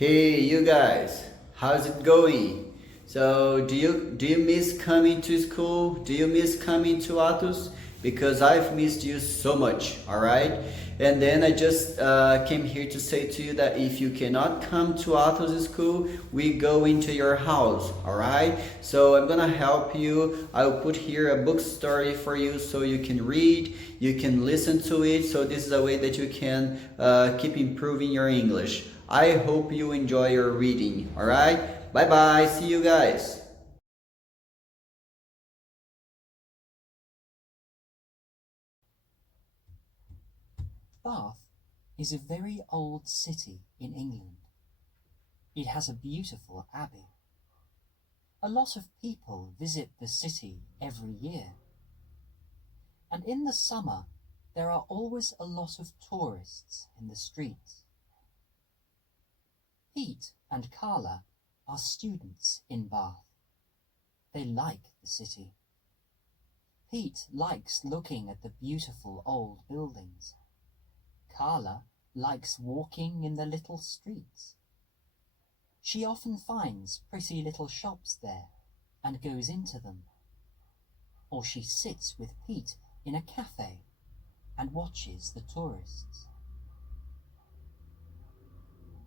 Hey, you guys, how's it going? So, do you miss coming to school? Do you miss coming to Atos? Because I've missed you so much, all right? And then I just came here to say to you that if you cannot come to Atos school, we go into your house, all right? So I'm gonna help you. I'll put here a book story for you so you can read, you can listen to it. So this is a way that you can keep improving your English. I hope you enjoy your reading. All right? Bye bye. See you guys. Bath is a very old city in England. It has a beautiful abbey. A lot of people visit the city every year. And in the summer, there are always a lot of tourists in the streets. Pete and Carla are students in Bath. They like the city. Pete likes looking at the beautiful old buildings. Carla likes walking in the little streets. She often finds pretty little shops there and goes into them. Or she sits with Pete in a cafe and watches the tourists.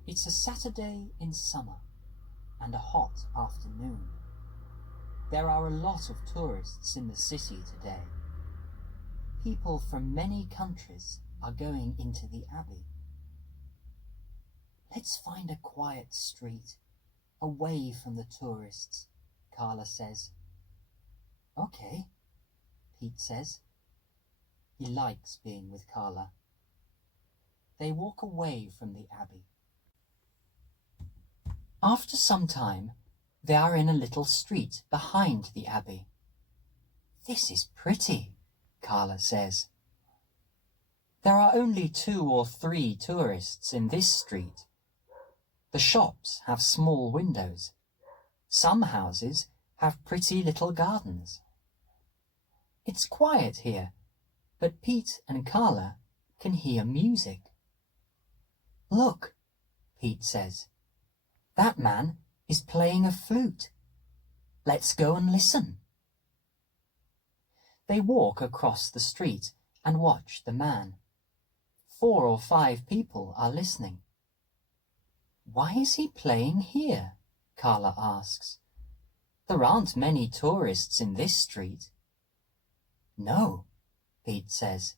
It's a Saturday in summer and a hot afternoon. There are a lot of tourists in the city today. People from many countries are going into the abbey. Let's find a quiet street, away from the tourists, Carla says. Okay, Pete says. He likes being with Carla. They walk away from the abbey. After some time, they are in a little street behind the abbey. This is pretty, Carla says. There are only 2 or 3 tourists in this street. The shops have small windows. Some houses have pretty little gardens. It's quiet here, but Pete and Carla can hear music. Look, Pete says. That man is playing a flute. Let's go and listen. They walk across the street and watch the man. 4 or 5 people are listening. Why is he playing here? Carla asks. There aren't many tourists in this street. No, Pete says,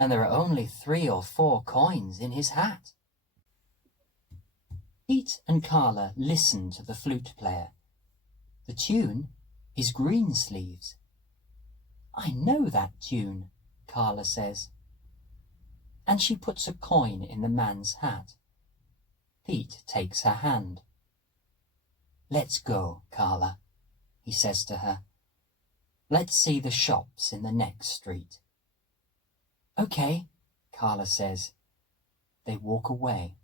and there are only 3 or 4 coins in his hat. Pete and Carla listen to the flute player. The tune is Greensleeves. I know that tune, Carla says. And she puts a coin in the man's hat. Pete takes her hand. Let's go, Carla, he says to her. Let's see the shops in the next street. Okay, Carla says. They walk away.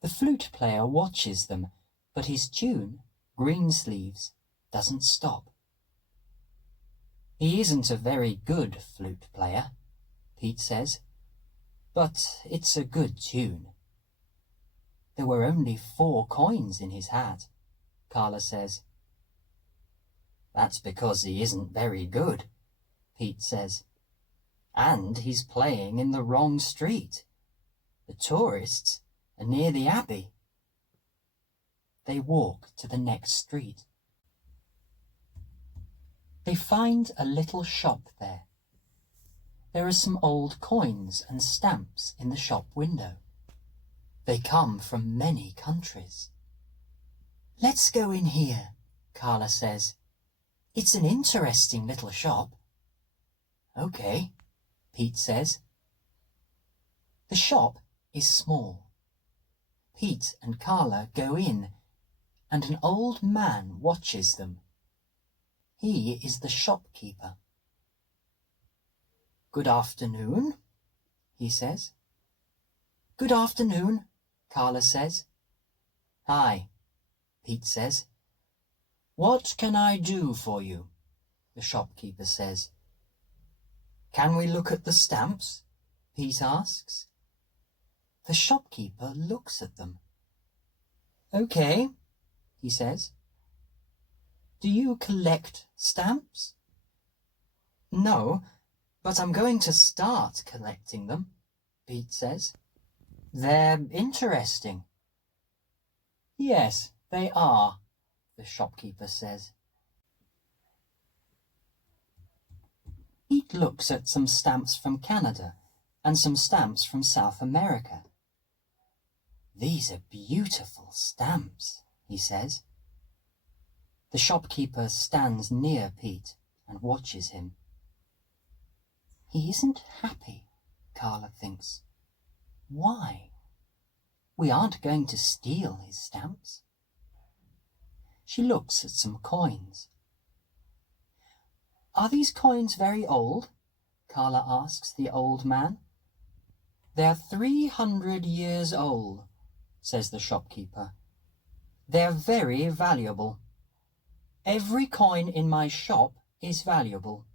The flute player watches them, but his tune, Greensleeves, doesn't stop. He isn't a very good flute player, Pete says, but it's a good tune. There were only 4 coins in his hat, Carla says. That's because he isn't very good, Pete says. And he's playing in the wrong street. The tourists are near the abbey. They walk to the next street. They find a little shop there. There are some old coins and stamps in the shop window. They come from many countries. Let's go in here, Carla says. It's an interesting little shop. Okay, Pete says. The shop is small. Pete and Carla go in, and an old man watches them. He is the shopkeeper. Good afternoon, he says. Good afternoon, Carla says. Hi, Pete says. What can I do for you? The shopkeeper says. Can we look at the stamps? Pete asks. The shopkeeper looks at them. Okay, he says. Do you collect stamps? No, but I'm going to start collecting them, Pete says. They're interesting. Yes, they are, the shopkeeper says. Pete looks at some stamps from Canada and some stamps from South America. These are beautiful stamps, he says. The shopkeeper stands near Pete and watches him. He isn't happy, Carla thinks. Why? We aren't going to steal his stamps. She looks at some coins. Are these coins very old? Carla asks the old man. They're 300 years old, says the shopkeeper. They're very valuable. Every coin in my shop is valuable.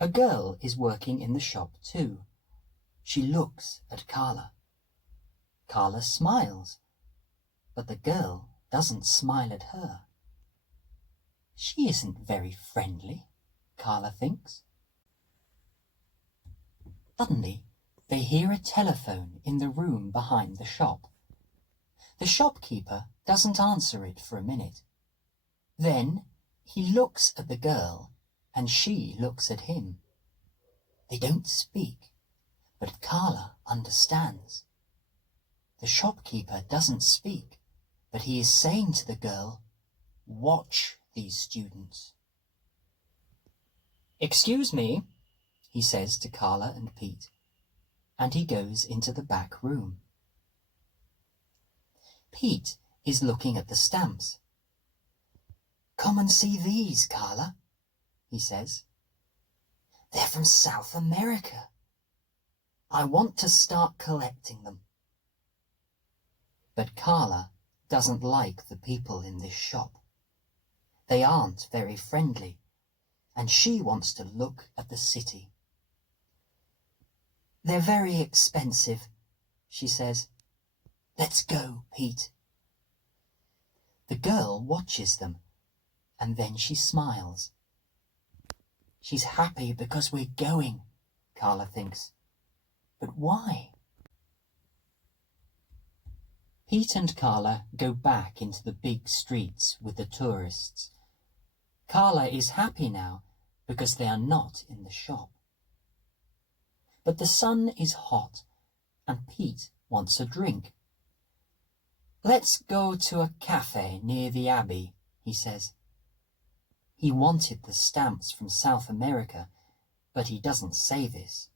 A girl is working in the shop too. She looks at Carla. Carla smiles, but the girl doesn't smile at her. She isn't very friendly, Carla thinks. Suddenly, they hear a telephone in the room behind the shop. The shopkeeper doesn't answer it for a minute. Then he looks at the girl and she looks at him. They don't speak, but Carla understands. The shopkeeper doesn't speak, but he is saying to the girl, "Watch these students." "Excuse me," he says to Carla and Pete, and he goes into the back room. Pete is looking at the stamps. "Come and see these, Carla," he says. "They're from South America. I want to start collecting them." But Carla doesn't like the people in this shop. They aren't very friendly, and she wants to look at the city. "They're very expensive," she says. "Let's go, Pete." The girl watches them, and then she smiles. She's happy because we're going, Carla thinks. But why? Pete and Carla go back into the big streets with the tourists. Carla is happy now because they are not in the shop. But the sun is hot and Pete wants a drink. "Let's go to a cafe near the Abbey," he says. He wanted the stamps from South America, but he doesn't say this.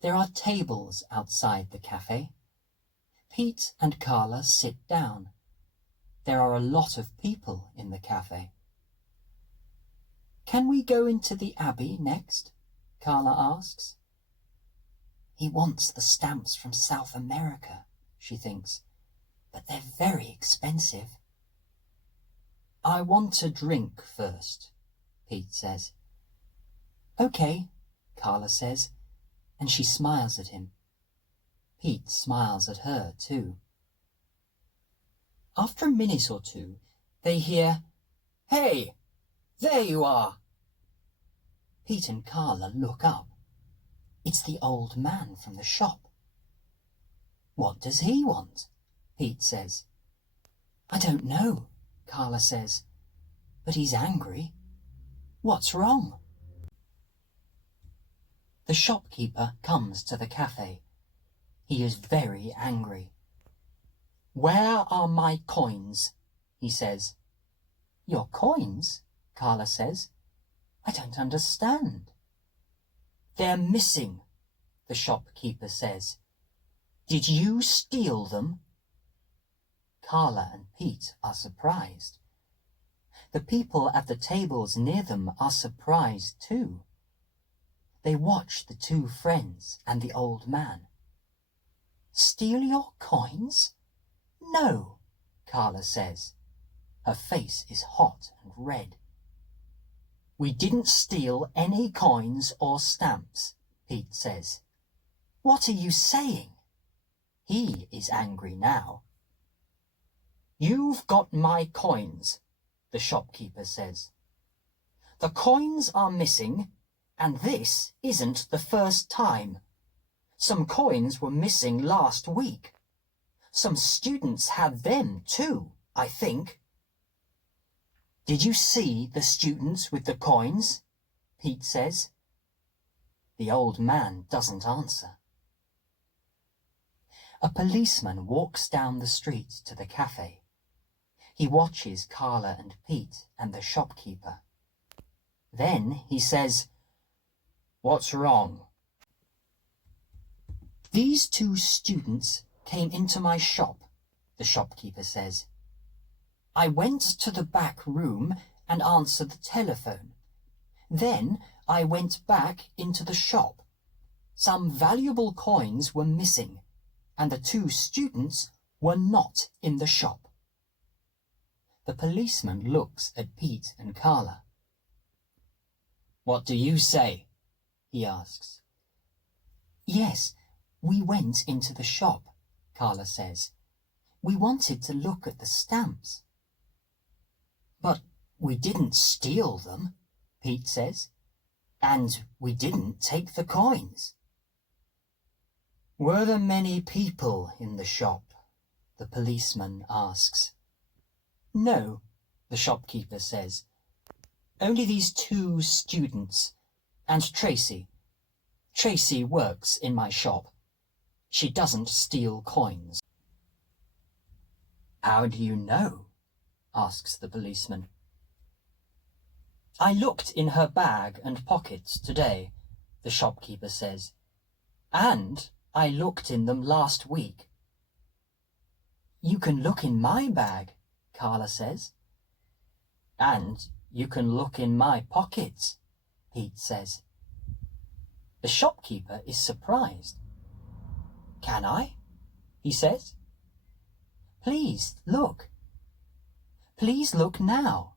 There are tables outside the cafe. Pete and Carla sit down. There are a lot of people in the cafe. "Can we go into the Abbey next?" Carla asks. He wants the stamps from South America, she thinks, but they're very expensive. "I want a drink first," Pete says. "Okay," Carla says, and she smiles at him. Pete smiles at her too. After a minute or two, they hear, "Hey, there you are!" Pete and Carla look up. It's the old man from the shop. "What does he want?" Pete says. "I don't know," Carla says, "but he's angry. What's wrong?" The shopkeeper comes to the cafe. He is very angry. "Where are my coins?" he says. "Your coins?" Carla says. "I don't understand." "They're missing," the shopkeeper says. "Did you steal them?" Carla and Pete are surprised. The people at the tables near them are surprised too. They watch the two friends and the old man. "Steal your coins?" "No," Carla says. Her face is hot and red. "We didn't steal any coins or stamps," Pete says. What are you saying? He is angry now. You've got my coins, the shopkeeper says. The coins are missing, and this isn't the first time. Some coins were missing last week. Some students had them too, I think. Did you see the students with the coins? Pete says. The old man doesn't answer. A policeman walks down the street to the cafe. He watches Carla and Pete and the shopkeeper. Then he says, "What's wrong?" "These two students came into my shop," the shopkeeper says. "I went to the back room and answered the telephone. Then I went back into the shop. Some valuable coins were missing, and the two students were not in the shop." The policeman looks at Pete and Carla. "What do you say?" he asks. "Yes, we went into the shop," Carla says. "We wanted to look at the stamps." "But we didn't steal them," Pete says. "And we didn't take the coins." "Were there many people in the shop?" the policeman asks. "No," the shopkeeper says. "Only these two students and Tracy. Tracy works in my shop. She doesn't steal coins." "How do you know?" asks the policeman. "I looked in her bag and pockets today," the shopkeeper says. "And I looked in them last week." "You can look in my bag," Carla says. "And you can look in my pockets," Pete says. The shopkeeper is surprised. "Can I?" he says. "Please look." "Please look now,"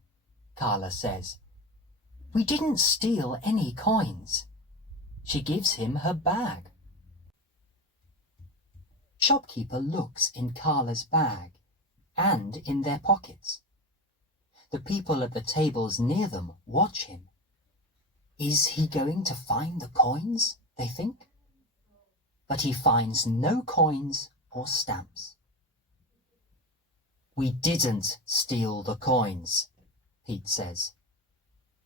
Carla says. "We didn't steal any coins." She gives him her bag. Shopkeeper looks in Carla's bag and in their pockets. The people at the tables near them watch him. Is he going to find the coins, they think? But he finds no coins or stamps. "We didn't steal the coins," Pete says.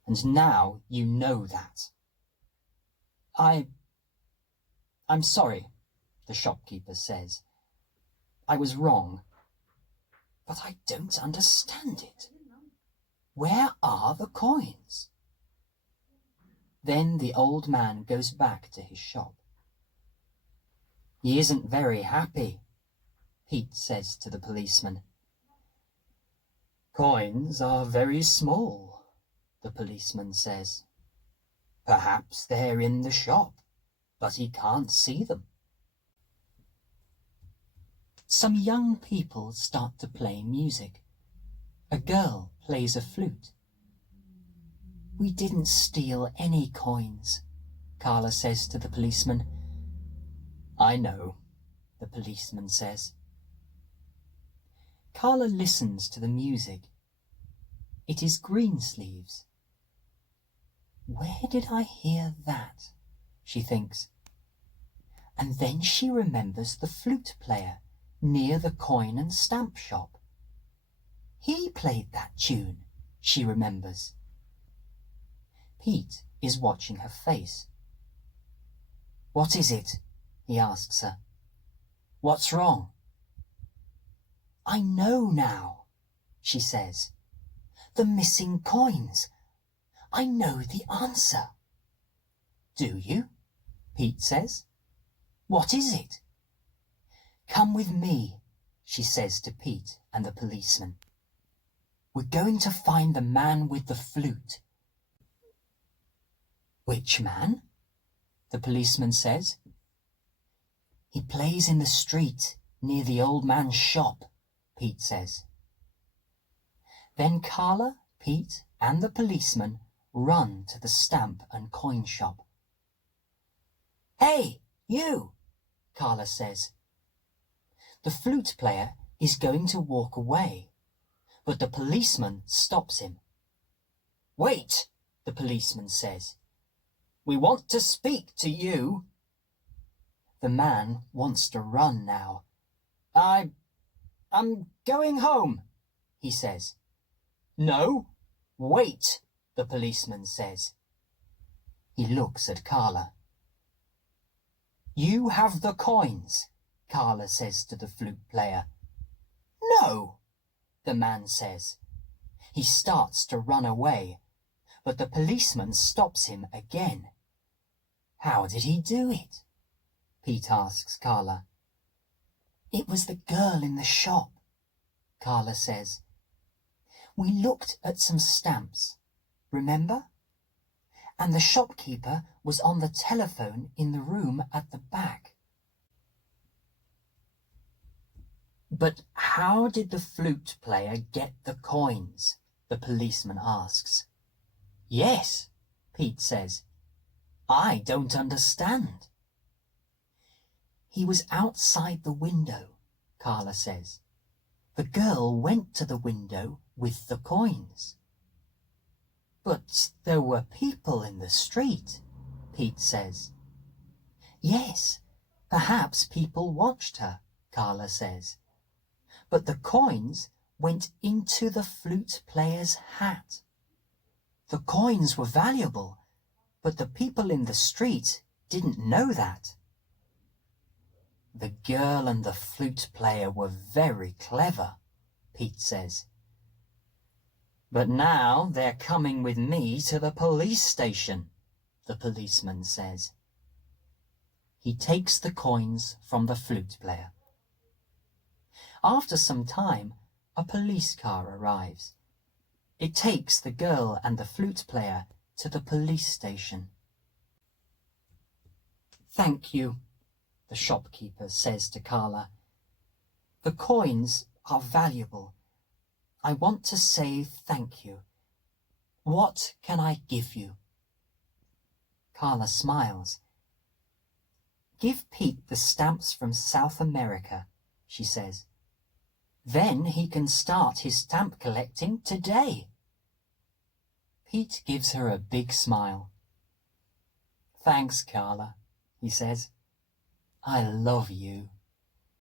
"And now you know that." I'm sorry," the shopkeeper says. "I was wrong. But I don't understand it. Where are the coins?" Then the old man goes back to his shop. "He isn't very happy," Pete says to the policeman. "Coins are very small," the policeman says. "Perhaps they're in the shop, but he can't see them." Some young people start to play music. A girl plays a flute. "We didn't steal any coins," Carla says to the policeman. "I know," the policeman says. Carla listens to the music. It is Greensleeves. "Where did I hear that?" she thinks. And then she remembers the flute player near the coin and stamp shop. He played that tune, she remembers. Pete is watching her face. "What is it?" he asks her. "What's wrong?" "I know now," she says. "The missing coins. I know the answer." "Do you?" Pete says. "What is it?" "Come with me," she says to Pete and the policeman. "We're going to find the man with the flute." "Which man?" the policeman says. "He plays in the street near the old man's shop," Pete says. Then Carla, Pete, and the policeman run to the stamp and coin shop. "Hey, you!" Carla says. The flute player is going to walk away, but the policeman stops him. Wait, the policeman says. We want to speak to you. The man wants to run now. I'm going home, he says. No, wait, the policeman says. He looks at Carla. You have the coins, Carla says to the flute player. No, the man says. He starts to run away, but the policeman stops him again. How did he do it? Pete asks Carla. It was the girl in the shop, Carla says. We looked at some stamps, remember? And the shopkeeper was on the telephone in the room at the back. But how did the flute player get the coins? The policeman asks. Yes, Pete says. I don't understand. He was outside the window, Carla says. The girl went to the window with the coins. But there were people in the street, Pete says. Yes, perhaps people watched her, Carla says. But the coins went into the flute player's hat. The coins were valuable, but the people in the street didn't know that. The girl and the flute player were very clever, Pete says. But now they're coming with me to the police station, the policeman says. He takes the coins from the flute player. After some time, a police car arrives. It takes the girl and the flute player to the police station. Thank you, the shopkeeper says to Carla. The coins are valuable. I want to say thank you. What can I give you? Carla smiles. Give Pete the stamps from South America, she says. Then he can start his stamp collecting today. Pete gives her a big smile. Thanks, Carla, he says. I love you.